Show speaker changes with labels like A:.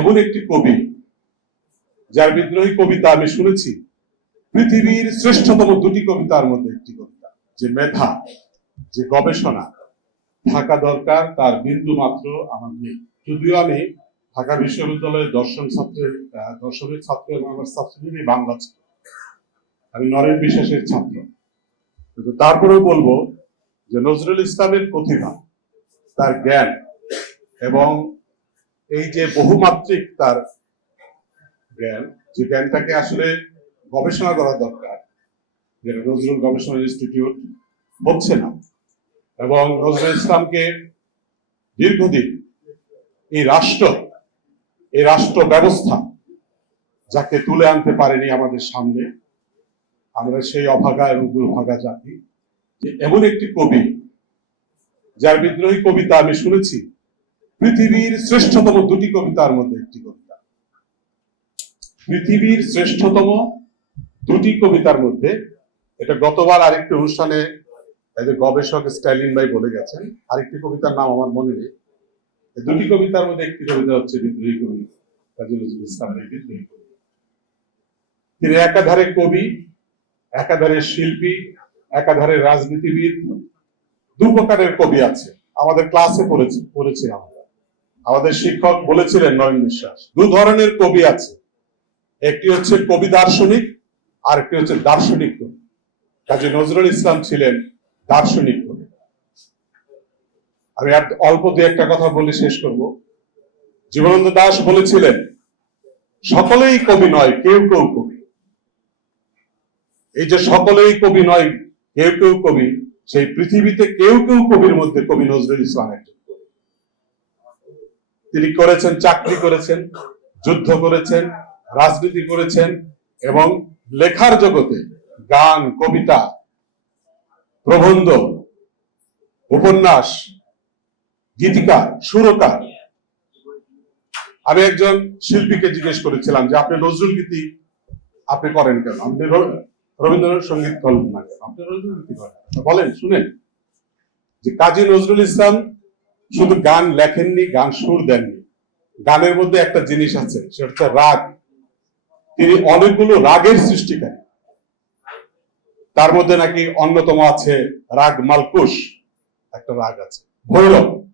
A: এমন একটি কবি যার বিদ্রোহী কবিতা আমি শুনেছি। পৃথিবীর শ্রেষ্ঠতম দুটি কবিতার মধ্যে একটি কবিতা, যে মেধা, যে গবেষণা, থাকা দরকার, তার বিন্দু মাত্র আমার নেই। যদিও আমি ঢাকা বিশ্ববিদ্যালয়ের দর্শন ছাত্রের দর্শনের ছাত্র এবং আমার সাবসিডি বাংলা ছিল আমি নরেন বিশ্বাসের ছাত্র। কিন্তু তারপরেও বলব যে নজরুল ইসলামের প্রতিভা, তার জ্ঞান এবং এই যে বহুমাত্রিক তার জ্ঞান, যে জ্ঞানটাকে আসলে গবেষণা করা দরকার। যেটা নজরুল গবেষণা ইনস্টিটিউট হচ্ছে না। এবং নজরুল ইসলামকে দীর্ঘদিন এই রাষ্ট্র এই রাষ্ট্র ব্যবস্থা যাকে তুলে আনতে পারেনি আমাদের সামনে, আমরা সেই অভাগা এবং দুর্ভাগা জাতি। যে এমন একটি কবি, যার বিদ্রোহী কবিতা আমি শুনেছি পৃথিবীর শ্রেষ্ঠতম দুটি কবিতার মধ্যে একটি কবিতা। পৃথিবীর শ্রেষ্ঠতম দুটি কবিতার মধ্যে, এটা গতবার আরেকটি অনুষ্ঠানে এদের গবেষক স্টাইলিন ভাই বলে গেছেন, আরেকটি কবিতার নাম আমার মনে নেই। দুটি কবিতার মধ্যে একটি কবিতা হচ্ছে বিদ্রোহী কবি কাজী নজরুল ইসলামের বিদ্রোহী কবি। তিনি একাধারে কবি, একাধারে শিল্পী, একাধারে রাজনীতিবিদ, দু প্রকারের কবি আছে। আমাদের ক্লাসে পড়েছি পড়েছি আমরা। আমাদের শিক্ষক বলেছিলেন নয়ন বিশ্বাস, দু ধরনের কবি আছে। একটি হচ্ছে কবি দার্শনিক, আর একটি হচ্ছে দার্শনিক কবি। কাজী নজরুল ইসলাম ছিলেন দার্শনিক কবি। আমি অল্প দু একটা কথা বলে শেষ করব। জীবনন্দ দাস বলেছিলেন, সকলেই কবি নয়, কেউ কেউ কবি। এই যে সকলেই কবি নয়, কেউ কেউ কবি, সেই পৃথিবীতে কেউ কেউ কবির মধ্যে কবি নজরুল ইসলাম একজন। তিনি করেছেন, চাকরি করেছেন, যুদ্ধ করেছেন, রাজনীতি করেছেন এবং লেখার জগতে গান, কবিতা, প্রবন্ধ, উপন্যাস, গীতিকার, সুরকার। আমি একজন শিল্পীকে জিজ্ঞেস করেছিলাম যে, আপনি নজরুল গীতি আপনি করেন কেন? আপনি রবীন্দ্রনাথ সংগীত করেন? আপনি নজরুল গীতি করেন। বলেন, শুনেন, যে কাজী নজরুল ইসলাম শুধু গান লেখেননি, গান সুর দেননি। গানের মধ্যে একটা জিনিস আছে, সেটা হচ্ছে রাগ। তিনি অনেকগুলো রাগের সৃষ্টিকারী তার মধ্যে নাকি অন্যতম আছে রাগ মালকুশ। একটা রাগ আছে। ভৈরব।